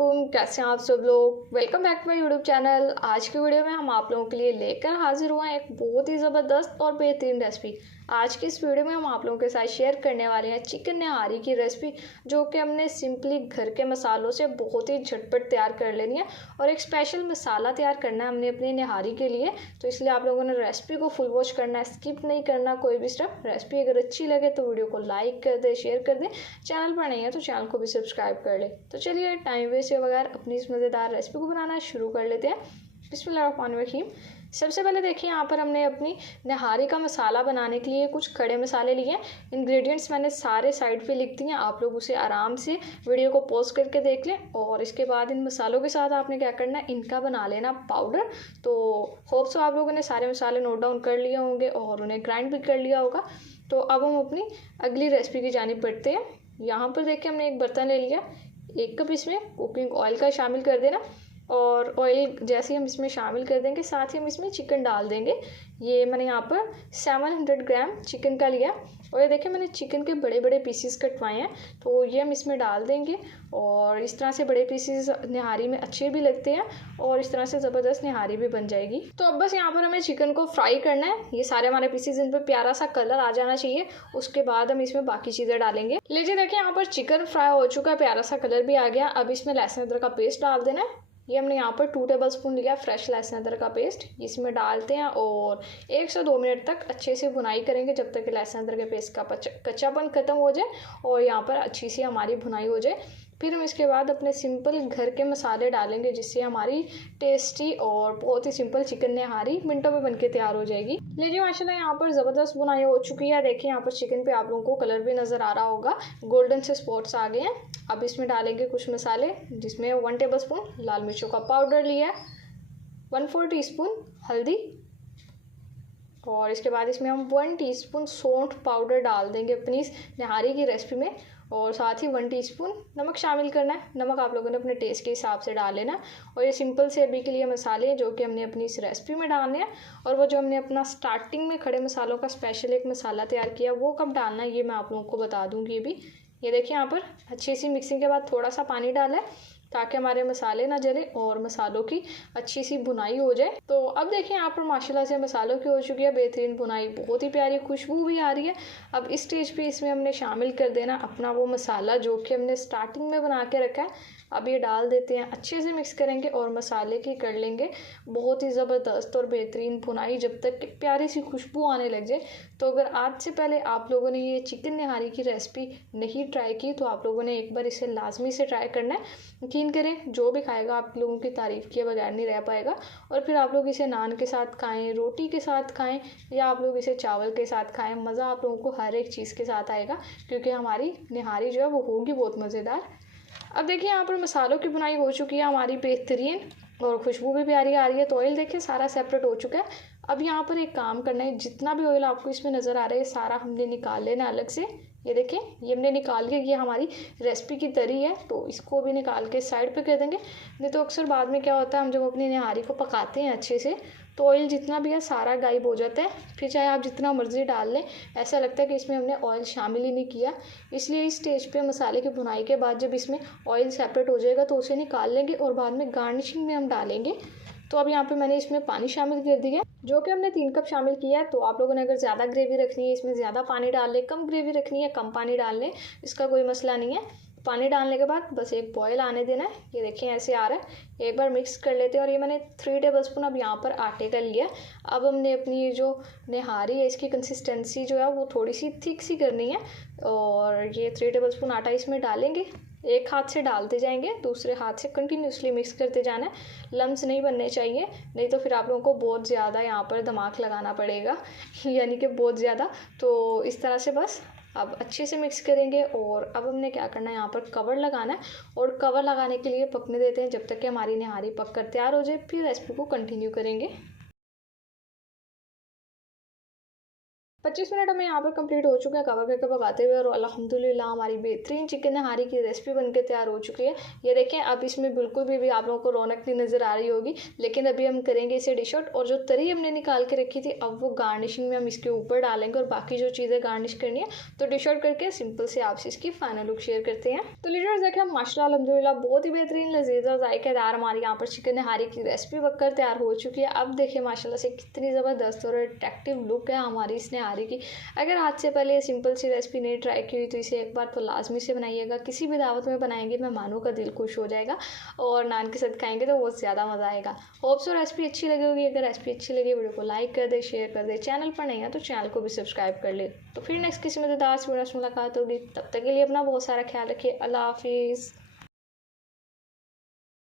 वालेकुम, कैसे हैं आप सब लोग। Welcome back to my YouTube channel. आज की वीडियो में हम आप लोगों के लिए लेकर हाजिर हुए हैं एक बहुत ही ज़बरदस्त और बेहतरीन रेसिपी। आज की इस वीडियो में हम आप लोगों के साथ शेयर करने वाले हैं चिकन निहारी की रेसिपी, जो कि हमने सिंपली घर के मसालों से बहुत ही झटपट तैयार कर लेनी है। और एक स्पेशल मसाला तैयार करना है हमने अपनी निहारी के लिए, तो इसलिए आप लोगों ने रेसिपी को फुल वॉच करना है, स्किप नहीं करना कोई भी स्टेप। रेसिपी अगर अच्छी लगे तो वीडियो को लाइक कर दे, शेयर कर दे। चैनल पर नहीं है तो चैनल को भी सब्सक्राइब कर ले। तो चलिए टाइम वेस्ट बगैर अपनी इस मज़ेदार रेसिपी को बनाना शुरू कर लेते हैं। बिस्मिल्लाहिर्रहमानिर्रहीम। सबसे पहले देखिए, यहाँ पर हमने अपनी निहारी का मसाला बनाने के लिए कुछ खड़े मसाले लिए हैं। इंग्रेडिएंट्स मैंने सारे साइड पे लिख दिए हैं, आप लोग उसे आराम से वीडियो को पॉज करके देख लें। और इसके बाद इन मसालों के साथ आपने क्या करना है, इनका बना लेना पाउडर। तो होप सो आप लोगों ने सारे मसाले नोट डाउन कर लिए होंगे और उन्हें ग्राइंड भी कर लिया होगा। तो अब हम अपनी अगली रेसिपी की जानिब बढ़ते हैं। यहाँ पर देखिए हमने एक बर्तन ले लिया, 1 कप इसमें कुकिंग ऑयल का शामिल कर देना। और ऑयल जैसे ही हम इसमें शामिल कर देंगे, साथ ही हम इसमें चिकन डाल देंगे। ये मैंने यहाँ पर 700 ग्राम चिकन का लिया। और ये देखिए मैंने चिकन के बड़े बड़े पीसीस कटवाए हैं, तो ये हम इसमें डाल देंगे। और इस तरह से बड़े पीसीस निहारी में अच्छे भी लगते हैं और इस तरह से ज़बरदस्त निहारी भी बन जाएगी। तो अब बस यहाँ पर हमें चिकन को फ्राई करना है। ये सारे हमारे पीसीस इन पर प्यारा सा कलर आ जाना चाहिए, उसके बाद हम इसमें बाकी चीज़ें डालेंगे। लीजिए देखिए यहाँ पर चिकन फ्राई हो चुका है, प्यारा सा कलर भी आ गया। अब इसमें लहसुन अदरक का पेस्ट डाल देना है। ये हमने यहाँ पर 2 टेबल स्पून लिया फ्रेश लहसुन अदरक का पेस्ट, इसमें डालते हैं और 1 से 2 मिनट तक अच्छे से भुनाई करेंगे, जब तक कि लहसुन अदरक के पेस्ट का कच्चापन खत्म हो जाए और यहाँ पर अच्छी सी हमारी भुनाई हो जाए। फिर हम इसके बाद अपने सिंपल घर के मसाले डालेंगे, जिससे हमारी टेस्टी और बहुत ही सिंपल चिकन निहारी मिनटों में बनके तैयार हो जाएगी। लीजिए माशाल्लाह यहाँ पर ज़बरदस्त बुनाई हो चुकी है। देखिए यहाँ पर चिकन पे आप लोगों को कलर भी नज़र आ रहा होगा, गोल्डन से स्पॉट्स आ गए हैं। अब इसमें डालेंगे कुछ मसाले, जिसमें 1 टेबल स्पून लाल मिर्चों का पाउडर लिया है, 1/4 टीस्पून हल्दी, और इसके बाद इसमें हम 1 टीस्पून सौंठ पाउडर डाल देंगे अपनी इस निहारी की रेसिपी में। और साथ ही 1 टीस्पून नमक शामिल करना है। नमक आप लोगों ने अपने टेस्ट के हिसाब से डाल लेना। और ये सिंपल से अभी के लिए मसाले हैं जो कि हमने अपनी इस रेसिपी में डालने हैं। और वो जो हमने अपना स्टार्टिंग में खड़े मसालों का स्पेशल एक मसाला तैयार किया, वो कब डालना है ये मैं आप लोगों को बता दूँगी अभी। ये देखिए यहाँ पर अच्छी सी मिक्सिंग के बाद थोड़ा सा पानी डाला है, ताकि हमारे मसाले ना जले और मसालों की अच्छी सी भुनाई हो जाए। तो अब देखिए यहाँ पर माशाल्लाह से मसालों की हो चुकी है बेहतरीन भुनाई, बहुत ही प्यारी खुशबू भी आ रही है। अब इस स्टेज पे इसमें हमने शामिल कर देना अपना वो मसाला जो कि हमने स्टार्टिंग में बना के रखा है। अब ये डाल देते हैं, अच्छे से मिक्स करेंगे और मसाले की कर लेंगे बहुत ही ज़बरदस्त और बेहतरीन भुनाई, जब तक कि प्यारी सी खुशबू आने लग जाए। तो अगर आज से पहले आप लोगों ने ये चिकन निहारी की रेसिपी नहीं ट्राई की, तो आप लोगों ने एक बार इसे लाजमी से ट्राई करना है। यकीन करें, जो भी खाएगा आप लोगों की तारीफ़ किए बगैर नहीं रह पाएगा। और फिर आप लोग इसे नान के साथ खाएं, रोटी के साथ खाएं, या आप लोग इसे चावल के साथ खाएं, मज़ा आप लोगों को हर एक चीज़ के साथ आएगा, क्योंकि हमारी निहारी जो है वो होगी बहुत मज़ेदार। अब देखिए यहाँ पर मसालों की बुनाई हो चुकी है हमारी बेहतरीन, और खुशबू भी प्यारी आ रही है। तो ऑयल देखिए सारा सेपरेट हो चुका है। अब यहाँ पर एक काम करना है, जितना भी ऑयल आपको इसमें नज़र आ रहा है सारा हमने निकाल लेना अलग से। ये देखिए ये हमने निकाल के, ये हमारी रेसिपी की तरी है, तो इसको भी निकाल के साइड पे कर देंगे। नहीं तो अक्सर बाद में क्या होता है, हम जब अपनी निहारी को पकाते हैं अच्छे से, तो ऑयल जितना भी है सारा गायब हो जाता है। फिर चाहे आप जितना मर्ज़ी डाल लें, ऐसा लगता है कि इसमें हमने ऑयल शामिल ही नहीं किया। इसलिए इस स्टेज पे मसाले की भुनाई के बाद जब इसमें ऑयल सेपरेट हो जाएगा तो उसे निकाल लेंगे और बाद में गार्निशिंग में हम डालेंगे। तो अब यहाँ पे मैंने इसमें पानी शामिल कर दिया, जो कि हमने 3 कप शामिल किया है। तो आप लोगों ने अगर ज़्यादा ग्रेवी रखनी है, इसमें ज़्यादा पानी डाल लें, कम ग्रेवी रखनी है कम पानी डाल लें, इसका कोई मसला नहीं है। पानी डालने के बाद बस एक बॉयल आने देना है। ये देखिए ऐसे आ रहा है, एक बार मिक्स कर लेते हैं। और ये मैंने 3 टेबल स्पून अब यहाँ पर आटे का लिया। अब हमने अपनी ये जो निहारी है इसकी कंसिस्टेंसी जो है वो थोड़ी सी थिक सी करनी है। और ये 3 टेबल स्पून आटा इसमें डालेंगे, एक हाथ से डालते जाएंगे, दूसरे हाथ से कंटिन्यूसली मिक्स करते जाना है। लम्स नहीं बनने चाहिए, नहीं तो फिर आप लोगों को बहुत ज़्यादा यहाँ पर दिमाग लगाना पड़ेगा यानी कि बहुत ज़्यादा। तो इस तरह से बस अब अच्छे से मिक्स करेंगे। और अब हमने क्या करना है, यहाँ पर कवर लगाना है। और कवर लगाने के लिए पकने देते हैं जब तक कि हमारी निहारी पक कर तैयार हो जाए, फिर रेसिपी को कंटिन्यू करेंगे। 25 मिनट हमें यहाँ पर कंप्लीट हो चुके हैं कवर करके पकाते हुए, और अल्हम्दुलिल्लाह हमारी बेहतरीन चिकन नहारी की रेसिपी बनकर तैयार हो चुकी है। ये देखें, अब इसमें बिल्कुल भी आप लोगों को रौनक नहीं नज़र आ रही होगी, लेकिन अभी हम करेंगे इसे डिश आउट। और जो तरी हमने निकाल के रखी थी, अब वो गार्निशिंग में हम इसके ऊपर डालेंगे, और बाकी जो चीज़ें गार्निश करनी है तो डिश आउट करके सिंपल से आपसे इसकी फाइनल लुक शेयर करते हैं। तो लीडर्स देखें, माशाल्लाह अल्हम्दुलिल्लाह बहुत ही बेहतरीन लजीज और जायकेदार हमारी यहाँ पर चिकन नहारी की रेसिपी बनकर तैयार हो चुकी है। अब देखिए माशाल्लाह से कितनी ज़बरदस्त और अट्रैक्टिव लुक है हमारी इस नहारी की। अगर आज से पहले ये सिंपल सी रेसिपी नहीं ट्राई की हुई तो इसे एक बार तो लाजमी से बनाइएगा। किसी भी दावत में बनाएंगे मेहमानों का दिल खुश हो जाएगा, और नान के साथ खाएंगे तो बहुत ज़्यादा मज़ा आएगा। होप सो रेसिपी अच्छी लगी होगी। अगर रेसिपी अच्छी लगी वीडियो को लाइक कर दे, शेयर कर दे, चैनल पर नहीं है तो चैनल को भी सब्सक्राइब कर ले। तो फिर नेक्स्ट किसी मज़ेदार वीडियो से मुलाकात होगी, तब तक के लिए अपना बहुत सारा ख्याल रखिए। अल्लाह हाफिज़।